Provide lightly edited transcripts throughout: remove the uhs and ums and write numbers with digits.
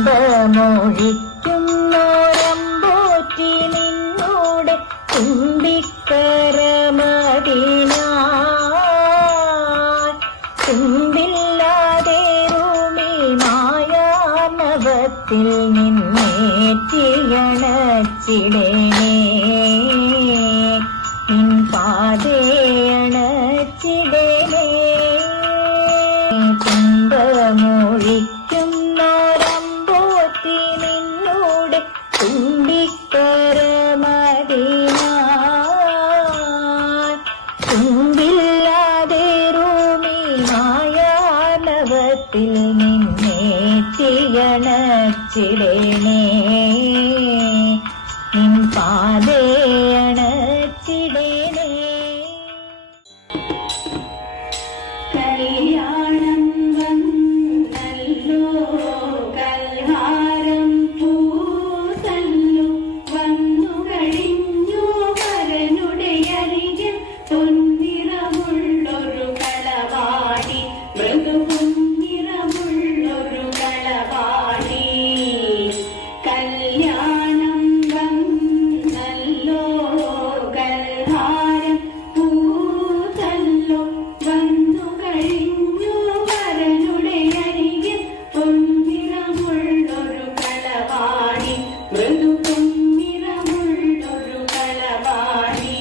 തുമ്പമൊഴിക്കുന്നോരമ്പോറ്റി നിന്നോട് തുമ്പിക്കരമതിനായി തുമ്പില്ലാതേറുമീ മായാനവത്തിൽ നിന്നേറ്റിയണച്ചിടേനേ നിൻ പാതയണച്ചിടേനേ തുമ്പമൊഴിക്കുന്നോരമ്പോറ്റി നിന്നോട് തുമ്പിക്കരമതിനായി തുമ്പില്ലാതേറുമീ മായാനവത്തിൽ നിന്നേറ്റിയണച്ചിടേനേ നിൻ പാതയണച്ചിടേനേ കല്യാണം വന്നല്ലോ കൽഹാരം പൂതല്ലോ വന്നു കഴിഞ്ഞു വരനുടെ അരികിൽ പൊന്നിറമുള്ളൊരു കളവാടി മൃദുപൊന്നിറമുള്ളൊരു കളവാടി കല്യാണം വന്നല്ലോ കൽഹാരം പൂതല്ലോ വന്നു കഴിഞ്ഞു വരനുടെ അരികിൽ പൊന്നിറമുള്ളൊരു കളവാടി മൃദുപൊന്നിറമുള്ളൊരു കളവാടി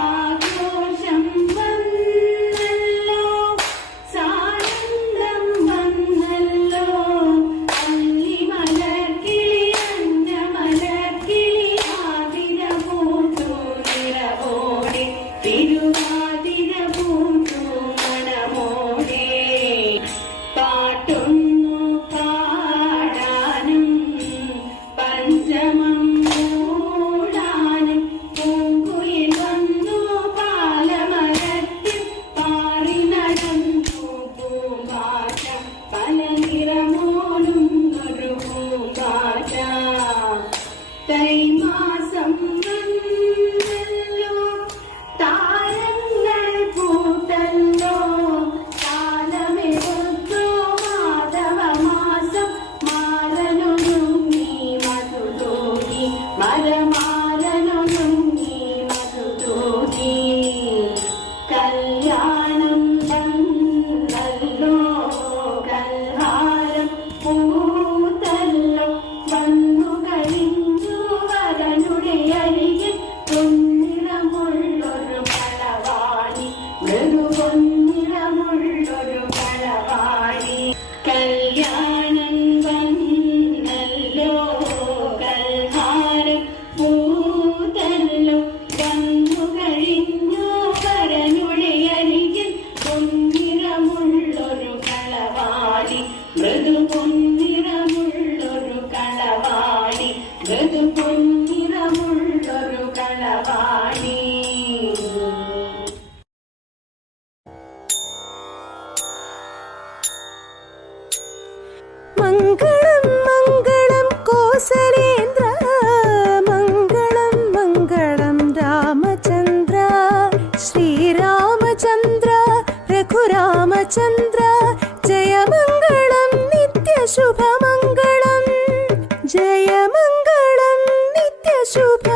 ആഘോഷം വന്നല്ലോ സാനന്ദം വന്നല്ലോ അല്ലിമലർക്കിളി അന്നമലർക്കിളി ആതിര പൂത്തു നിറവോടെ തിരുവാതിര പൂത്തു മണമോടെ പാട്ടൊന്നു പാടാനും പഞ്ചമം മൂടാനും പൂങ്കുയിൽ വന്നു പാലമരത്തിൽ പാറി നടന്നു പൂമ്പാറ്റ പല നിറമോലും ഒരു പൂമ്പാറ്റ തൈമാസം വന്നല്ലോ താരങ്ങൾ പൂത്തല്ലോ കാലമെടുത്തോ മാധവമാസം മാലനൊരുങ്ങി മധുതൂകി മരമാലനൊരുങ്ങി മധുതൂകി കല്യാണം വന്നല്ലോ കൽഹാരം പൂത്തല്ലോ വന്നു കഴിഞ്ഞു വരനുടെ അരികിൽ പൊന്നിറമുള്ളൊരു കളവാടി മൃദുപൊന്നിറമുള്ളൊരു കളവാടി കല്യാണം വന്നല്ലോ കൽഹാരം പൂത്തല്ലോ വന്നു കഴിഞ്ഞു വരനുടെ അരികിൽ പൊന്നിറമുള്ളൊരു കളവാടി മൃദുപൊന്നിറമുള്ളൊരു കളവാടി മൃദുപൊന്നിറമുള്ളൊരു കളവാടി മംഗളം മംഗളം കോസലേന്ദ്ര മംഗളം മംഗളം രാമചന്ദ്ര ശ്രീരാമചന്ദ്ര രഘുരാമചന്ദ്ര ജയമംഗളം നിത്യശുഭമംഗളം ജയമംഗളം നിത്യശുഭ